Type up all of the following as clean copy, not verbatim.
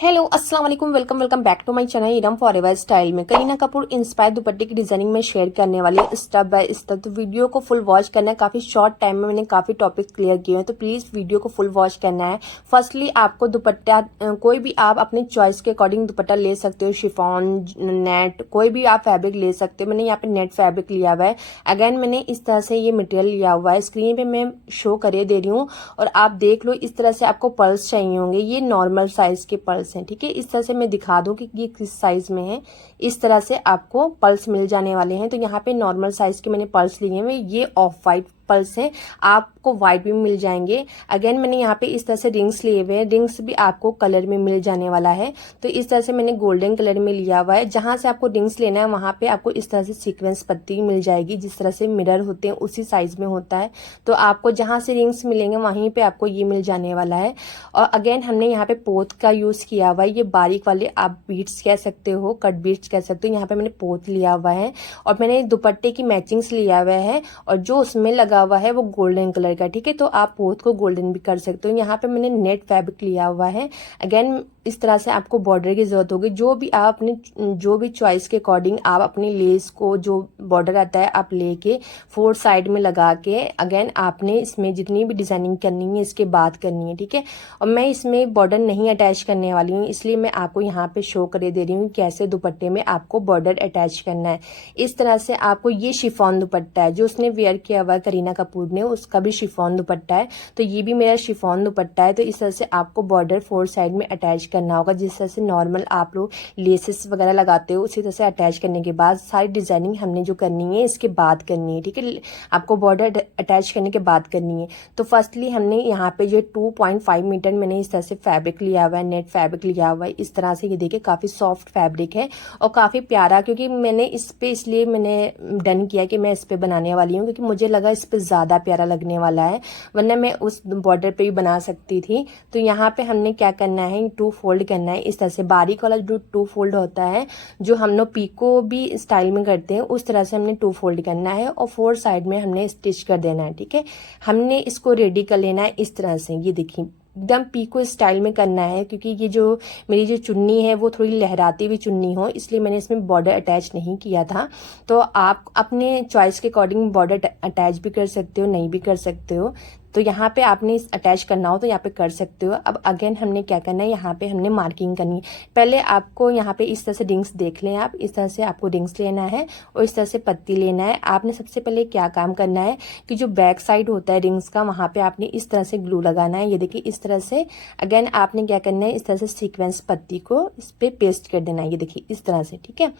Hello अस्सलाम वालेकुम, welcome back to my channel Iram forever style में करीना कपूर इंस्पायर दुपट्टे की डिजाइनिंग में शेयर करने वाली है स्टेप बाय स्टेप। तो वीडियो को फुल वॉच करना है। काफी शॉर्ट टाइम में मैंने काफी टॉपिक क्लियर किए हैं, तो प्लीज वीडियो को फुल वॉच करना है। फर्स्टली आपको दुपट्टा कोई भी आप अपनी चॉइस के अकॉर्डिंग दुपट्टा ले सकते हो, शिफॉन, नेट, कोई भी आप फैब्रिक ले सकते हो। मैंने यहाँ पे नेट फैब्रिक लिया हुआ है। अगेन मैंने इस तरह से ये मटेरियल लिया हुआ है, स्क्रीन पे मैं शो करे दे रही हूँ और आप देख लो। इस तरह से आपको पर्ल्स चाहिए होंगे, ये नॉर्मल साइज के पर्ल्स हैं, ठीक है। इस तरह से मैं दिखा दूं कि ये किस साइज में है। इस तरह से आपको पर्ल्स मिल जाने वाले हैं। तो यहाँ पे नॉर्मल साइज के मैंने पर्ल्स लिए हुए, ये ऑफ वाइट पर्ल्स हैं, आपको व्हाइट भी मिल जाएंगे। अगेन मैंने यहाँ पे इस तरह से रिंग्स लिए हुए हैं, रिंग्स भी आपको कलर में मिल जाने वाला है। तो इस तरह से मैंने गोल्डन कलर में लिया हुआ है। जहां से आपको रिंग्स लेना है वहां पे आपको इस तरह से सीक्वेंस पट्टी मिल जाएगी, जिस तरह से मिरर होते हैं उसी साइज में होता है। तो आपको जहां से रिंग्स मिलेंगे वहीं पे आपको ये मिल जाने वाला है। और अगेन हमने यहाँ पे पोत का यूज किया हुआ है, ये बारीक वाले आप बीट्स कह सकते हो, कट बीट्स कह सकते हो। यहाँ पे मैंने पोत लिया हुआ है और मैंने दुपट्टे की मैचिंग्स लिया हुआ है और जो उसमें लगा हुआ है वो गोल्डन कलर का, ठीक है। तो आप पोत को गोल्डन भी कर सकते हो। यहाँ पे मैंने नेट फैब्रिक लिया हुआ है। अगेन इस तरह से आपको बॉर्डर की जरूरत होगी। जो भी आप अपने जो भी चॉइस के अकॉर्डिंग आप अपनी लेस को जो बॉर्डर आता है आप लेके फोर साइड में लगा के अगेन आपने इसमें जितनी भी डिजाइनिंग करनी है इसके बाद करनी है, ठीक है। और मैं इसमें बॉर्डर नहीं अटैच करने वाली हूँ, इसलिए मैं आपको यहाँ पे शो करे दे रही हूँ कैसे दुपट्टे में आपको बॉर्डर अटैच करना है। इस तरह से आपको ये शिफॉन दुपट्टा है जो उसने वेयर किया हुआ है करीना कपूर ने, उसका भी शिफॉन दुपट्टा है। तो ये भी मेरा शिफॉन दुपट्टा है। तो इस तरह से आपको बॉर्डर फोर साइड में अटैच करना होगा, जिस तरह से नॉर्मल आप लोग लेसेस वगैरह लगाते हो उसी तरह से अटैच करने के बाद सारी डिजाइनिंग हमने जो करनी है इसके बाद करनी है, ठीक है। आपको बॉर्डर अटैच करने के बाद करनी है। तो फर्स्टली हमने यहाँ पे जो 2.5 मीटर मैंने इस तरह से फैब्रिक लिया हुआ है, नेट फैब्रिक लिया हुआ है। इस तरह से ये देखिए काफी सॉफ्ट फैब्रिक है और काफी प्यारा, क्योंकि मैंने इस पे इसलिए मैंने डन किया कि मैं इस पे बनाने वाली हूँ क्योंकि मुझे लगा इस पे ज्यादा प्यारा लगने वाला है, वरना मैं उस बॉर्डर पे भी बना सकती थी। तो यहाँ पे हमने क्या करना है, टू फोल्ड करना है। इस तरह से बारीक वाला जो टू फोल्ड होता है, जो हम लोग पीको भी स्टाइल में करते हैं, उस तरह से हमने टू फोल्ड करना है और फोर साइड में हमने स्टिच कर देना है, ठीक है। हमने इसको रेडी कर लेना है इस तरह से। ये देखिए एकदम पीको स्टाइल में करना है, क्योंकि ये जो मेरी जो चुन्नी है वो थोड़ी लहराती हुई चुन्नी हो, इसलिए मैंने इसमें बॉर्डर अटैच नहीं किया था। तो आप अपने चॉइस के अकॉर्डिंग बॉर्डर अटैच भी कर सकते हो, नहीं भी कर सकते हो। तो यहाँ पे आपने अटैच करना हो तो यहाँ पे कर सकते हो। अब अगेन हमने क्या करना है, यहाँ पे हमने मार्किंग करनी है। पहले आपको यहाँ पे इस तरह से रिंग्स देख लें आप, इस तरह से आपको रिंग्स लेना है और इस तरह से पत्ती लेना है। आपने सबसे पहले क्या काम करना है कि जो बैक साइड होता है रिंग्स का, वहां पे आपने इस तरह से ग्लू लगाना है। ये देखिए इस तरह से। अगेन आपने क्या करना है, इस तरह से सीक्वेंस पत्ती को इस पे पेस्ट कर देना है। ये देखिए इस तरह से, ठीक है।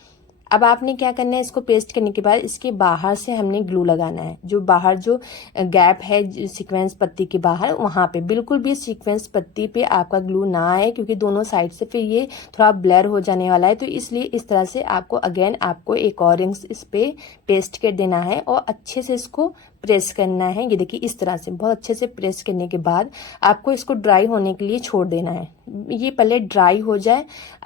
अब आपने क्या करना है, इसको पेस्ट करने के बाद इसके बाहर से हमने ग्लू लगाना है। जो बाहर जो गैप है सीक्वेंस पत्ती के बाहर, वहां पे बिल्कुल भी सीक्वेंस पत्ती पे आपका ग्लू ना आए, क्योंकि दोनों साइड से फिर ये थोड़ा ब्लर हो जाने वाला है। तो इसलिए इस तरह से आपको अगेन आपको एक और रिंग्स इस पे पेस्ट कर देना है और अच्छे से इसको प्रेस करना है। ये देखिए इस तरह से बहुत अच्छे से प्रेस करने के बाद आपको इसको ड्राई होने के लिए छोड़ देना है। ये पहले ड्राई हो जाए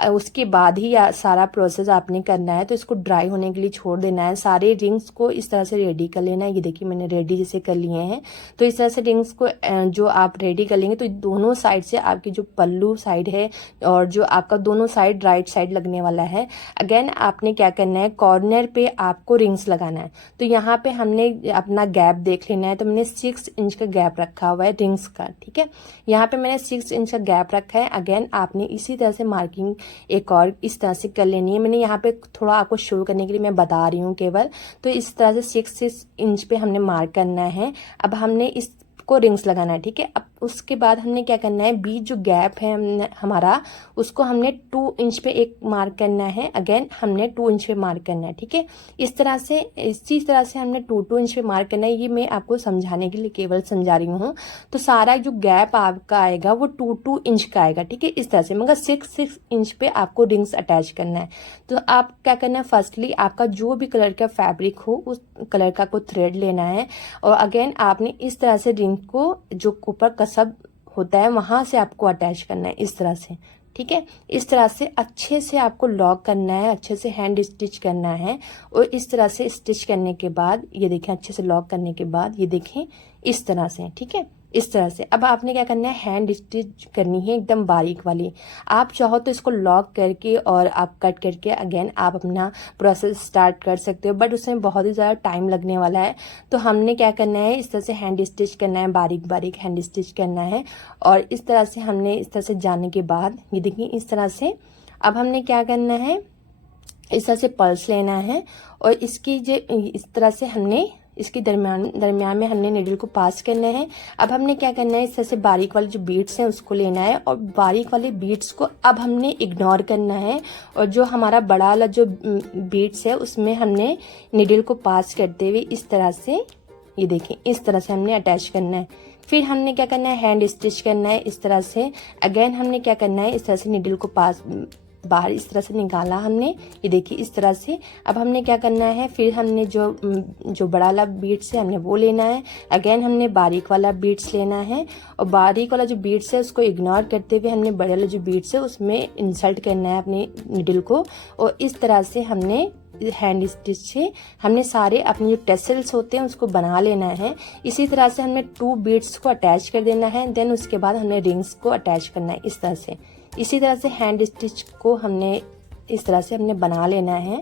उसके बाद ही सारा प्रोसेस आपने करना है। तो इसको ड्राई होने के लिए छोड़ देना है। सारे रिंग्स को इस तरह से रेडी कर लेना है। ये देखिए मैंने रेडी जैसे कर लिए हैं। तो इस तरह से रिंग्स को जो आप रेडी कर लेंगे तो दोनों साइड से आपकी जो पल्लू साइड है और जो आपका दोनों साइड राइट साइड लगने वाला है। अगेन आपने क्या करना है, कॉर्नर पे आपको रिंग्स लगाना है। तो यहाँ पे हमने अपना गैप देख लेना है। तो मैंने 6 इंच का गैप रखा हुआ है रिंग्स का, ठीक है। यहाँ पे मैंने 6 इंच का गैप रखा है। अगेन आपने इसी तरह से मार्किंग एक और इस तरह से कर लेनी है। मैंने यहाँ पे थोड़ा आपको शो करने के लिए मैं बता रही हूँ केवल। तो इस तरह से 6 इंच पे हमने मार्क करना है। अब हमने इसको रिंग्स लगाना है, ठीक है। अब उसके बाद हमने क्या करना है, बीच जो गैप है हमारा उसको हमने 2 इंच पे एक मार्क करना है। अगेन हमने 2 इंच पे मार्क करना है, ठीक है। इस तरह से इसी तरह से हमने 2 इंच पे मार्क करना है। ये मैं आपको समझाने के लिए केवल समझा रही हूँ। तो सारा जो गैप आपका आएगा वो 2 इंच का आएगा, ठीक है। इस तरह से मगर 6 इंच पे आपको रिंग्स अटैच करना है। तो आप क्या करना है, फर्स्टली आपका जो भी कलर का फैब्रिक हो उस कलर का को थ्रेड लेना है और अगेन आपने इस तरह से रिंग को जो ऊपर सब होता है वहां से आपको अटैच करना है इस तरह से, ठीक है। इस तरह से अच्छे से आपको लॉक करना है, अच्छे से हैंड स्टिच करना है। और इस तरह से स्टिच करने के बाद ये देखें, अच्छे से लॉक करने के बाद ये देखें इस तरह से, ठीक है। इस तरह से। अब आपने क्या करना है, हैंड स्टिच करनी है एकदम बारीक वाली। आप चाहो तो इसको लॉक करके और आप कट करके अगेन आप अपना प्रोसेस स्टार्ट कर सकते हो, बट उसमें बहुत ही ज़्यादा टाइम लगने वाला है। तो हमने क्या करना है, इस तरह से हैंड स्टिच करना है, बारीक बारीक हैंड स्टिच करना है। और इस तरह से हमने इस तरह से जाने के बाद ये देखिए इस तरह से अब हमने क्या करना है, इस तरह से पल्स लेना है और इसकी जो इस तरह से हमने इसके दरमियान में हमने निडल को पास करना है। अब हमने क्या करना है, इस तरह से बारीक वाले जो बीट्स हैं उसको लेना है और बारीक वाले बीट्स को अब हमने इग्नोर करना है और जो हमारा बड़ा वाला जो बीट्स है उसमें हमने निडल को पास करते हुए इस तरह से, ये देखिए इस तरह से हमने अटैच करना है। फिर हमने क्या करना है, हैंड स्टिच करना है इस तरह से। अगेन हमने क्या करना है, इस तरह से निडल को पास बाहर इस तरह से निकाला हमने, ये देखिए इस तरह से। अब हमने क्या करना है, फिर हमने जो बड़ा वाला बीट्स है हमने वो लेना है। अगेन हमने बारीक वाला बीट्स लेना है और बारीक वाला जो बीट्स है उसको इग्नोर करते हुए हमने बड़े वाला जो बीट्स है उसमें इंसर्ट करना है अपने निडल को। और इस तरह से हमने हैंड स्टिच से हमने सारे अपने जो टेसल्स होते हैं उसको बना लेना है। इसी तरह से हमने 2 बीट्स को अटैच कर देना है। देन उसके बाद हमने रिंग्स को अटैच करना है इस तरह से। इसी तरह से हैंड स्टिच को हमने इस तरह से हमने बना लेना है,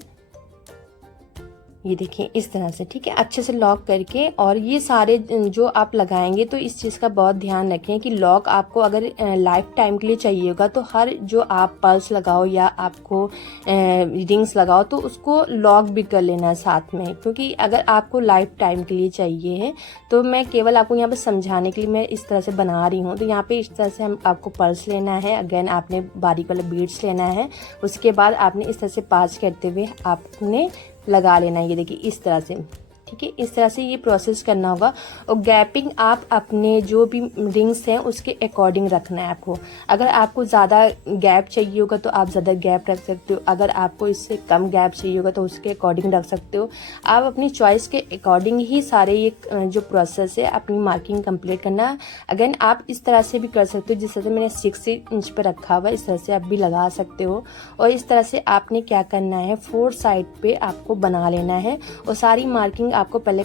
ये देखिए इस तरह से, ठीक है, अच्छे से लॉक करके। और ये सारे जो आप लगाएंगे तो इस चीज़ का बहुत ध्यान रखें कि लॉक आपको अगर लाइफ टाइम के लिए चाहिए होगा तो हर जो आप पर्स लगाओ या आपको रिंग्स लगाओ तो उसको लॉक भी कर लेना है साथ में, क्योंकि अगर आपको लाइफ टाइम के लिए चाहिए है तो मैं केवल आपको यहाँ पर समझाने के लिए मैं इस तरह से बना रही हूँ। तो यहाँ पे इस तरह से हम आपको पर्स लेना है, अगेन आपने बारीक वाले बीड्स लेना है, उसके बाद आपने इस तरह से पास करते हुए आपने लगा लेना है, ये देखिए इस तरह से, ठीक है। इस तरह से ये प्रोसेस करना होगा। और गैपिंग आप अपने जो भी रिंग्स हैं उसके अकॉर्डिंग रखना है आपको। अगर आपको ज़्यादा गैप चाहिए होगा तो आप ज़्यादा गैप रख सकते हो, अगर आपको इससे कम गैप चाहिए होगा तो उसके अकॉर्डिंग रख सकते हो। आप अपनी चॉइस के अकॉर्डिंग ही सारे ये जो प्रोसेस है अपनी मार्किंग कंप्लीट करना। अगेन आप इस तरह से भी कर सकते हो, जिस तरह से मैंने 6 इंच पर रखा हुआ इस तरह से आप भी लगा सकते हो। और इस तरह से आपने क्या करना है, 4 साइड पे आपको बना लेना है और सारी मार्किंग आपको पहले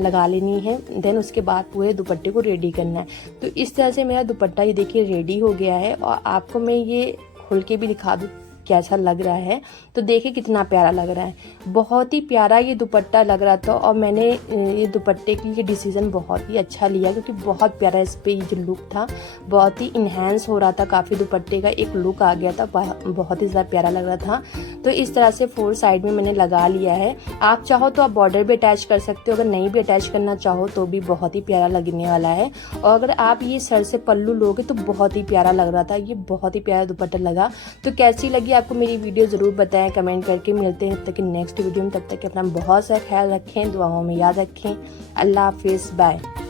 लगा लेनी है। देन उसके बाद पूरे दुपट्टे को रेडी करना है। तो इस तरह से मेरा दुपट्टा ये देखिए रेडी हो गया है और आपको मैं ये खोल के भी दिखा दूँ कैसा लग रहा है। तो देखिए कितना प्यारा लग रहा है, बहुत ही प्यारा ये दुपट्टा लग रहा था। और मैंने ये दुपट्टे की ये डिसीज़न बहुत ही अच्छा लिया क्योंकि बहुत प्यारा इस पे ये जो लुक था बहुत ही इन्हेंस हो रहा था, काफ़ी दुपट्टे का एक लुक आ गया था, बहुत ही ज़्यादा प्यारा लग रहा था। तो इस तरह से 4 साइड में मैंने लगा लिया है। आप चाहो तो आप बॉर्डर भी अटैच कर सकते हो, अगर नहीं भी अटैच करना चाहो तो भी बहुत ही प्यारा लगने वाला है। और अगर आप ये सर से पल्लू लोगे तो बहुत ही प्यारा लग रहा था, ये बहुत ही प्यारा दुपट्टा लगा। तो कैसी लगी आपको मेरी वीडियो ज़रूर बताएं कमेंट करके। मिलते हैं तब तक नेक्स्ट वीडियो में, तब तक अपना बहुत सा ख्याल रखें, दुआओं में याद रखें। अल्लाह हाफिज़, बाय।